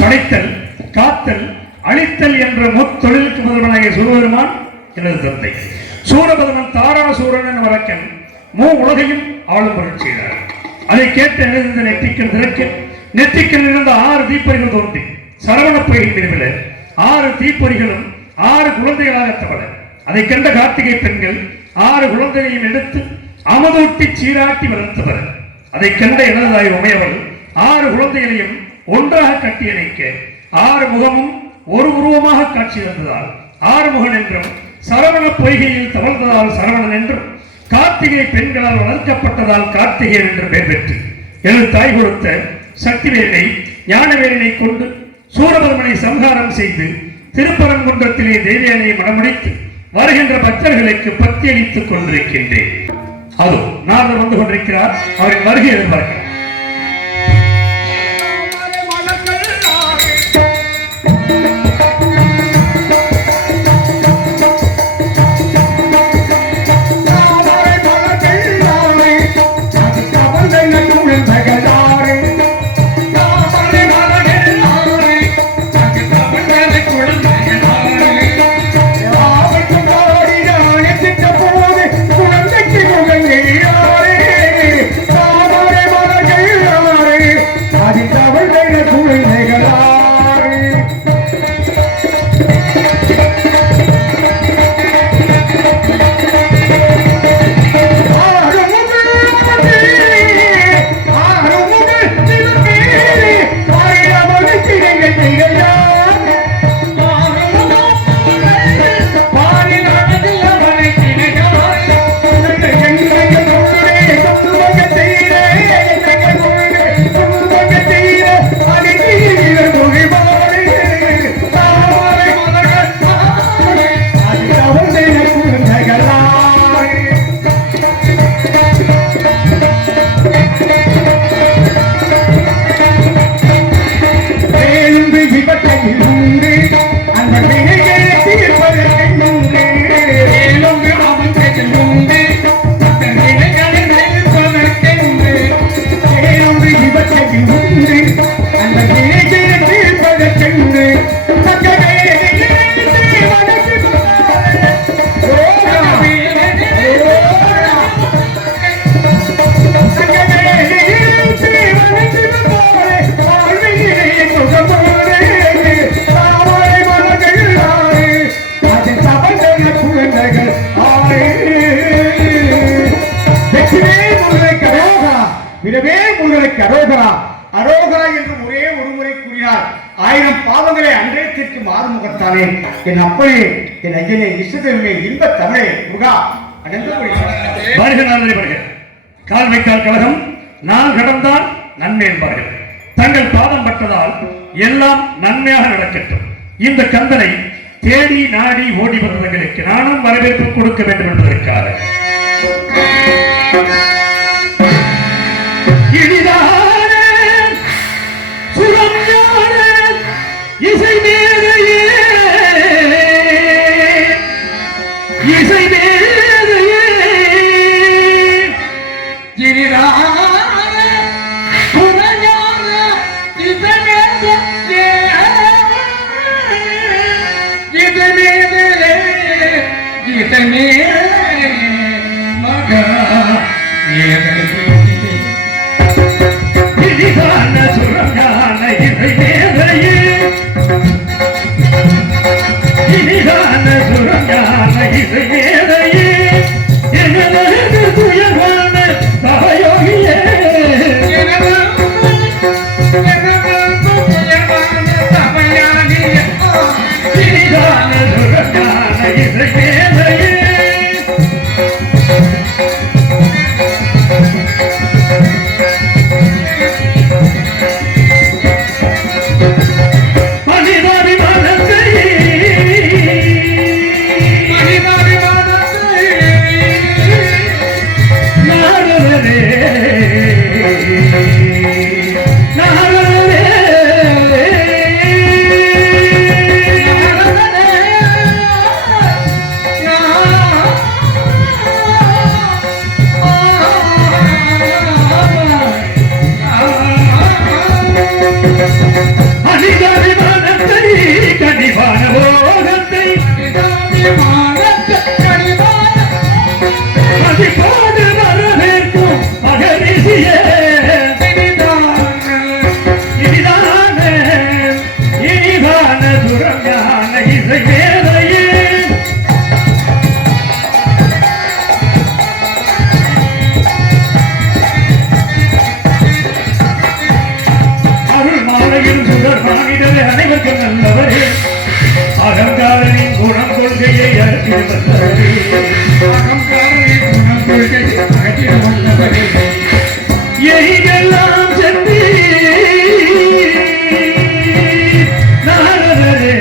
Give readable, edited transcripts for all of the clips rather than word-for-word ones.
படைத்தல் காத்தல் அழித்தல் என்ற முத்தொழிலுக்கு முதல்வனாகிய சூரபெருமான் எனது தந்தை. சூரபெருமன் தாராசூரன் என வழக்கன் உலகையும் ஆளும் பொருள் செய்தார். அதை கேட்டு எழுந்த நெற்றிக்கன் திறக்க நெற்றிக்கன் இருந்த 6 தீப்பொறிகள் தோன்றி சரவண பொய்கை பிரிவில் 6 தீப்பொறிகளும் 6 குழந்தைகளாக தவள அதை கண்ட கார்த்திகை பெண்கள் 6 குழந்தைகளையும் எடுத்து அமதூட்டி சீராட்டி வளர்த்தவர். அதை கண்ட எனதாய் உமையவள் 6 குழந்தைகளையும் ஒன்றாக கட்டி அணைக்க 6 முகமும் ஒரு உருவமாக காட்சி தந்ததால் 6 முகன் என்றும் சரவண பொய்கையில் தவழ்ந்ததால் சரவணன் என்றும் கார்த்திகை பெண்களால் வளர்க்கப்பட்டதால் கார்த்திகேயன் என்று பெயர் பெற்று எனது தாய் கொடுத்த சக்திவேலை ஞானவேலனை கொண்டு சூரபெருமனை சம்ஹாரம் செய்து திருப்பரங்குன்றத்திலே தேவியனை மனமுடித்து வருகின்ற பக்தர்களுக்கு பத்தி அளித்துக் கொண்டிருக்கின்றேன். அதோ நாரதர் வந்து கொண்டிருக்கிறார். அவரின் வருகை எதிர்பார்க்கிறார். என் அப்பனே, என் ஐயனே, இஷ்டத்திலே இன்ப தமிழே முருகா வருக. கால் வைத்தால் கழகம், நான் கடந்தால் நன்மை என்பார்கள். தங்கள் பாதம் பட்டதால் எல்லாம் நன்மையாக நடக்கட்டும். இந்த கந்தனை தேடி நாடி ஓடி வந்தவர்களுக்கு நானும் வரவேற்பு கொடுக்க வேண்டும் என்பதற்காக இசை மேதையே அனைவருக்கும் நல்லவரே, அகங்காரனின் குணம் கொள்கையை அகற்றிவல்லவரே, அகங்காரனின் குணம் கொள்கையை அகற்றிவல்லவரே, எங்கெல்லாம் சென்று நாரதரே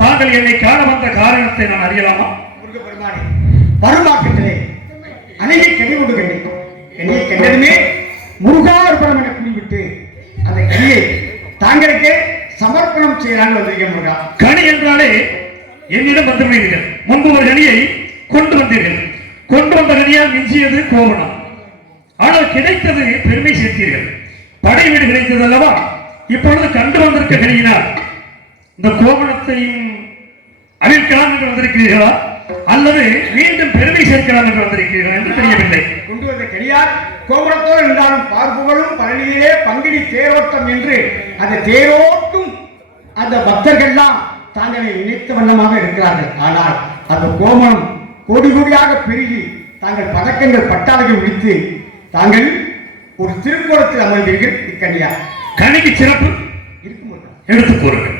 தாங்கள் என்னை காண வந்த காரணத்தை நான் அறியலாமா? வருமாக்கத்திலே அணையை கனிவுண்டு கண்டேன். என்னை கண்டதுமே முருகார்பணம் என குறிவிட்டு அந்த கனியை தாங்களுக்கே சமர்ப்பணம் செய்யலான்னு வந்திருக்கேன். முருகா, கனி என்றாலே என்னிடம் வந்துவிடுவீர்கள். முன்பு ஒரு கனியை கொண்டு வந்தீர்கள். கொண்டு வந்த கனியால் மிஞ்சியது கோவணம். ஆனால் கிடைத்தது பெருமை சேர்த்தீர்கள். படை வீடு கிடைத்தது அல்லவா? இப்பொழுது கண்டு வந்திருக்க கனியினால் இந்த கோவணத்தையும் அழிக்கலாம் என்று வந்திருக்கிறீர்களா, அல்லது மீண்டும் பெருமை சேர்க்கலாம் என்று வந்திருக்கிறீர்கள் என்று தெரியவில்லை. கொண்டு வந்த கனியார் கோவணத்தோடு இருந்தாலும் பார்ப்புகளும் பழனியிலே பங்கினி தேரோட்டம் என்று அந்த தேரோட்டும் அந்த பக்தர்கள்லாம் தாங்களை நினைத்த வண்ணமாக இருக்கிறார்கள். ஆனால் அந்த கோவணம் கோடி கோடியாக பெருகி தாங்கள் பதக்கங்கள் பட்டாளைகள் முடித்து தாங்கள் ஒரு திருக்கோலத்தில் அமர்ந்தீர்கள். இக்கனியா கனிக்கு சிறப்பு இருக்கும் எடுத்து கூறுங்கள்.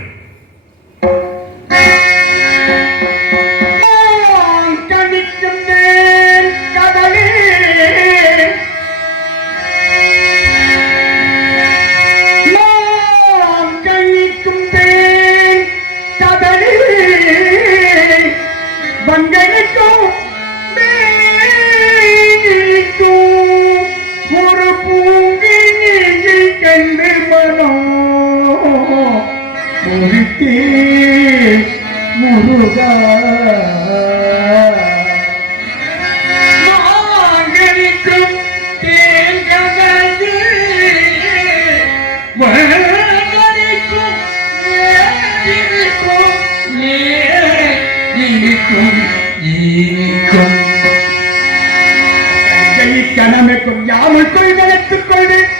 கொய்யாமல் கொள்வழைத்துக் கொள்வேன்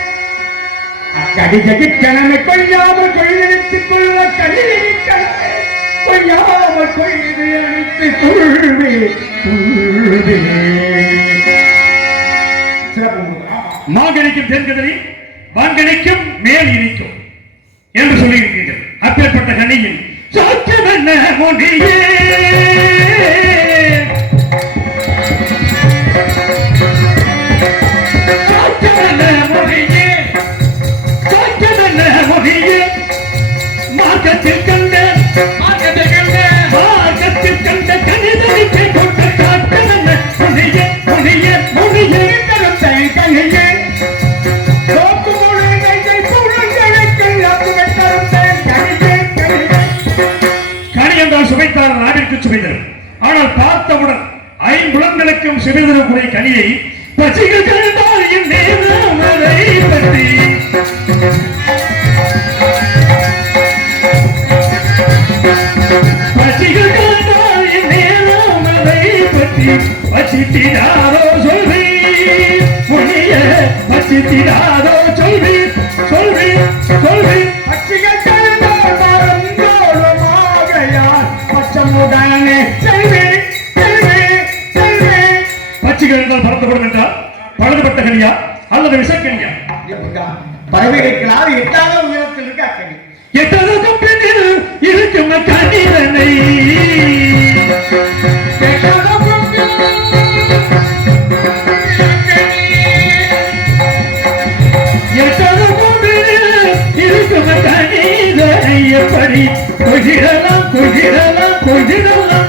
அக்கடிஜகி கிழமை கொய்யாமல் கொள்வழைத்துக் கொள்வ கடிஜகி கிழமை கொய்யாமல் கொள்வது அழைத்து கொள்வே கொள்வே சிறப்பு மாங்கனிக்கும் தென்கதறி வாங்கனிக்கும் மேல் இனிக்கும் என்று சொல்லியிருக்கிறீர்கள். அப்பேற்பட்ட கனியின் சாத்தியமென்ன மொழியே மார்க்கத்தில் கண்ட கணிதத்தை கொண்ட சாத்தியமென்ன மொழியே மொழியே மொழியே கனியே சுவைத்தார் நாவிற்கு சுவைதரும். ஆனால் பார்த்தவுடன் ஐம்புலங்களுக்கும் சுவைதரக்கூடிய கனியை பசிகள் கண்டால் என் நேரம் அதை பற்றி பசிகள் கண்டால் என் நேரம் அதை பற்றி பசித்திடாரோ சொல்வி முனிய பசித்திடாரோ சொல்வி சொல்வி சொல்வி பசிகள் பச்சிகள் என்றால் பறந்துபடும் என்றால் பழுதுபட்ட கனியா அல்லது விஷக்கனியா? பறவைகளால் எட்டாத உயரத்தில் இருக்க கனி எட்டாத கம்பெனியில் இருக்கும் கனிதனை எட்டாத கம்பெனியில் இருக்கும் கனிதனை எப்படி கொள்கிறலாம் கொள்கிறலாம் கொள்கிறலாம்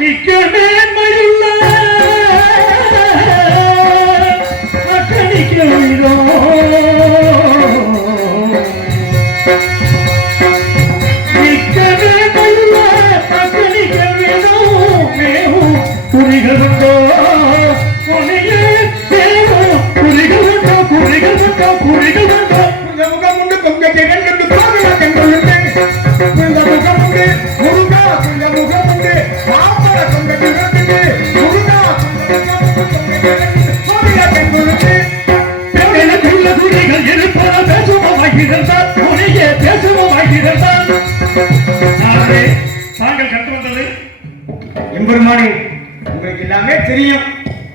மிக்க மேன்மையுள்ள மக்களிக்க உயிரோ மிக்க மேன்மையுள்ள மக்களிக்க உயிரோ மேவும் குறிகள் உண்டோ உனையே மேவும் குறிகள் உண்டோ குறிகள் உண்டோ குறிகள் உண்டோ முகம் உண்டு கொங்க ஜெகன் கண்டு பாதுகாக்க கொள்ளுங்கள் முகம் உண்டு முருகா முகம் உண்டு மாம்பழ கொங்க ஜெகன் முருகா பாதுகாக்க கொள்ளுங்கள் பெண்களுக்குள்ள குறிகள் இருப்பதா பேசுவமாகிறார் உனையே பேசுவமாகிறார் நாளே தாங்கள் கண்டு வந்தது எம்பெருமானே உங்களுக்கு எல்லாமே தெரியும்.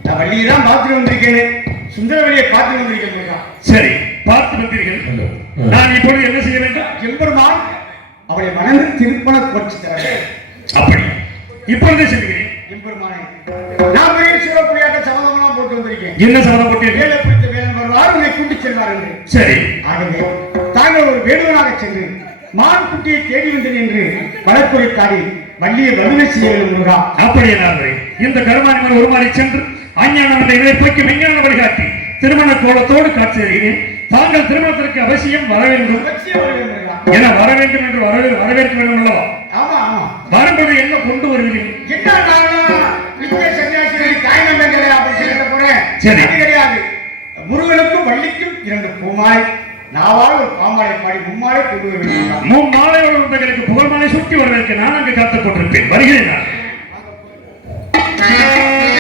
நான் வள்ளியை தான் பார்த்துட்டு வந்திருக்கேன், சுந்தரவழியை பார்த்துட்டு வந்திருக்கேன். சரி, பார்த்து வந்தீர்கள். நான் இப்பொழுது என்ன செய்ய வேண்டும்? எம்பெருமான் அவளை மனது திருப்பண கொச்சு தர அப்படி இப்பொழுதே சொல்கிறேன். எம்பெருமானே நான் பெரிய சிவப்புரியாட்ட சபதமெல்லாம் போட்டு வந்திருக்கேன். என்ன சபதம் போட்டீர்கள்? வேலை பிடித்த வேலன் வருவார், உன்னை கூட்டிச் செல்வார் என்று. சரி, ஆகவே தாங்கள் ஒரு வேடுவனாக சென்று மான் குட்டியை தேடி வந்தேன் என்று வளர்ப்புரைத்தாடி வள்ளியை வலுவை செய்ய வேண்டும். அப்படியே நான் இந்த கருமானிகள் ஒரு மாறி சென்று அஞ்ஞான இணைப்பைக்கு விஞ்ஞான வழிகாட்டி திருமண கோலத்தோடு காட்சி தருகிறேன். தாங்கள் திருமணத்திற்கு அவசியம் வர வேண்டும் என வர வேண்டும் என்று வரவேற்க வேண்டும் அல்லவா? வரும்போது என்ன கொண்டு வருவீர்கள்? சரி, கிடையாது. முருகனுக்கும் வள்ளிக்கும் 2 பூமாலை, நாவால் ஒரு பாமாலை பாடி மும்மாலை கொண்டு வருவீர்கள். மும்மாலையோடு புகழ் மாலை சுற்றி வரவேற்க நான் அங்கு காத்துக் கொண்டிருப்பேன். வருகிறேன்.